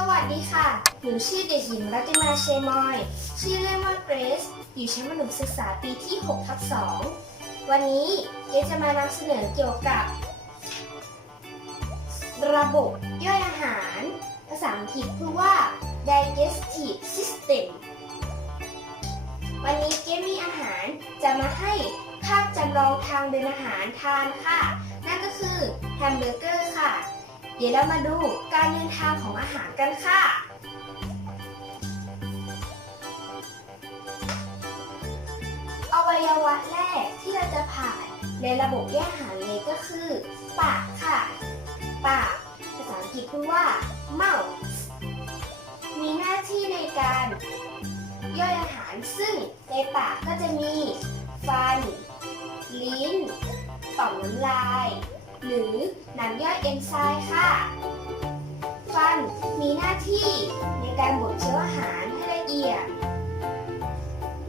สวัสดีค่ะ หนูชื่อเด็กหญิงรัตนาเชมอย ชื่อเล่นว่าเกรซ อยู่ชั้นประถมศึกษาปีที่6ทับ2วันนี้เกรซจะมานำเสนอเกี่ยวกับ ระบบย่อยอาหาร ภาษาอังกฤษพูดว่า digestive system วันนี้เกรซมีอาหารจะมาให้ภาพจำลองทางเดินอาหารทานค่ะ นั่นก็คือแฮมเบอร์เกอร์ค่ะ เดี๋ยวเรามาดูการเดินทางของอาหารกันค่ะ อวัยวะแรกที่เราจะผ่านในระบบแยกอาหารเลยก็คือ ปากค่ะ ปากภาษาอังกฤษพูดว่า mouth มีหน้าที่ในการย่อยอาหารซึ่งในปากก็จะมี ฟัน ลิ้น ต่อมน้ำลาย หรือน้ำย่อยเอนไซม์ค่ะ ฟันมีหน้าที่ในการบดเคี้ยวอาหารให้ละเอียด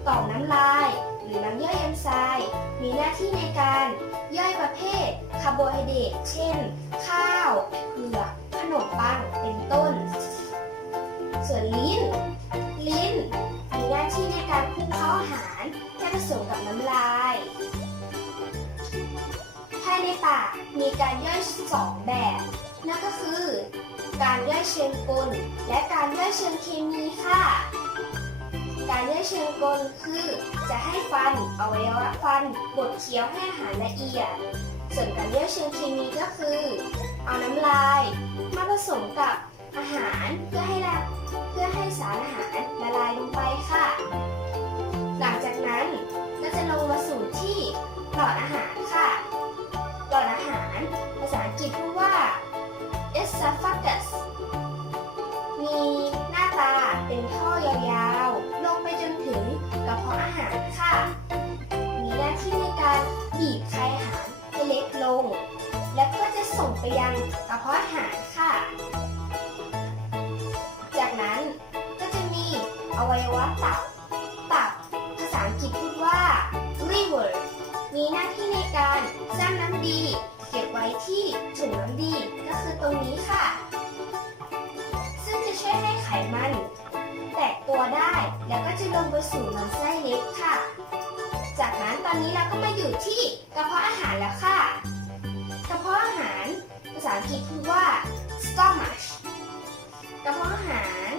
ต่อมน้ำลายหรือน้ำย่อยเอนไซม์มีหน้าที่ในการย่อยประเภทคาร์โบไฮเดรตเช่น ข้าวเผือกขนมปังเป็นต้น ส่วนลิ้น ลิ้น มีหน้าที่ในการคลุกเคล้าอาหารให้ผสมกับน้ำลาย ในปากมีการย่อยสองแบบ นั่นก็คือ การย่อยเชิงกลและการย่อยเชิงเคมีค่ะ การย่อยเชิงกลคือ จะให้ฟันอวัยวะฟันบดเคี้ยวให้อาหารละเอียด ส่วนการย่อยเชิงเคมีก็คือ เอาน้ำลาย มาผสมกับอาหารเพื่อให้ละเพื่อให้สารอาหาร esophagus มีหน้าตาเป็นท่อยาวๆ ลงไปจนถึงกระเพาะอาหารค่ะ มีหน้าที่ในการบีบไข่อาหารให้เล็กลง และก็จะส่งไปยังกระเพาะอาหารค่ะ จากนั้นก็จะมีอวัยวะตับตับภาษาอังกฤษพูดว่า liver มีหน้าที่ในการสร้างน้ำ ตรงนี้ค่ะ ซึ่งจะช่วยให้ไขมัน แตกตัวได้ แล้วก็จะลงไปสู่ลำไส้เล็กค่ะ จากนั้นตอนนี้เราก็มาอยู่ที่กระเพาะอาหารแล้วค่ะ กระเพาะอาหารภาษาอังกฤษพูดว่า stomach กระเพาะอาหาร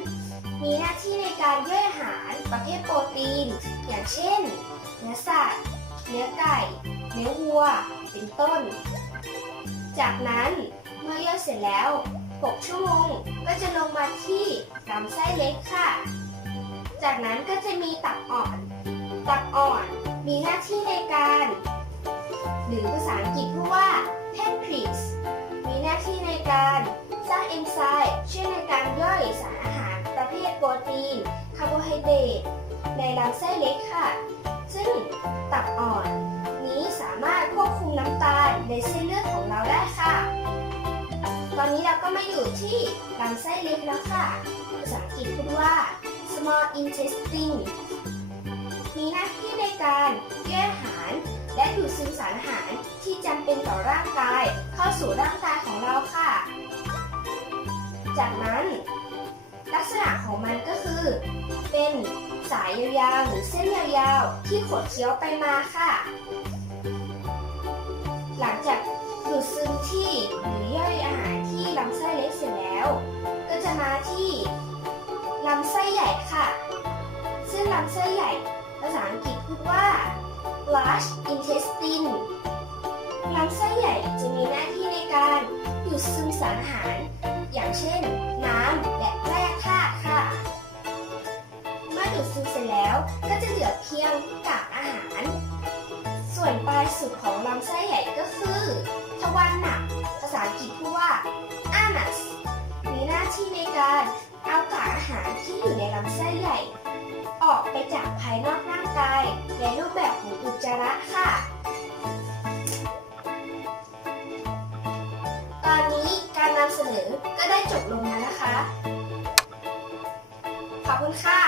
มีหน้าที่ในการย่อยอาหารประเภทโปรตีน อย่างเช่น เนื้อสัตว์ เนื้อไก่ เนื้อวัว เป็นต้น จากนั้น มื่อย่อยเสร็จแล้ว 6 ชั่วโมงก็จะลงมาที่ลำไส้เล็กค่ะ จากนั้นก็จะมีตับอ่อน ตับอ่อนมีหน้าที่ในการ หรือภาษาอังกฤษพูดว่า pancreas มีหน้าที่ในการสร้างเอนไซม์ช่วยในการย่อยสารอาหารประเภทโปรตีนคาร์โบไฮเดรตในลำไส้เล็กค่ะ ซึ่งตับอ่อนนี้สามารถควบคุมน้ำตาล อยู่ที่ลำไส้เล็กแล้วค่ะภาษาอังกฤษพูดว่า small intestine มีหน้าที่ในการย่อยอาหาร และดูดซึมสารอาหารที่จำเป็นต่อร่างกายเข้าสู่ร่างกายของเราค่ะ จากนั้น ลักษณะของมันก็คือ เป็นสายยาวๆหรือเส้นยาวๆที่ขดเคี้ยวไปมาค่ะ หลังจาก ดูดซึมที่หรือย่อยอาหารที่ลำไส้เล็กเสร็จแล้ว ก็จะมาที่ลำไส้ใหญ่ค่ะ ซึ่งลำไส้ใหญ่ภาษาอังกฤษพูดว่า large intestine ลำไส้ใหญ่จะมีหน้าที่ในการดูดซึมสารอาหาร อย่างเช่น น้ำและแร่ธาตุค่ะ เมื่อดูดซึมเสร็จแล้วก็จะเหลือเพียงกากอาหาร ส่วนปลายสุดของลำไส้ใหญ่ก็คือ ทวันหนักภาษาอังกฤษพูดว่าอานัสมีหน้าที่ในการเอากากอาหารที่อยู่ในลำไส้ใหญ่ ออกไปจากภายนอกร่างกาย ในรูปแบบของอุจจาระค่ะ ตอนนี้การนำเสนอก็ได้จบลงแล้วนะคะ ขอบคุณค่ะ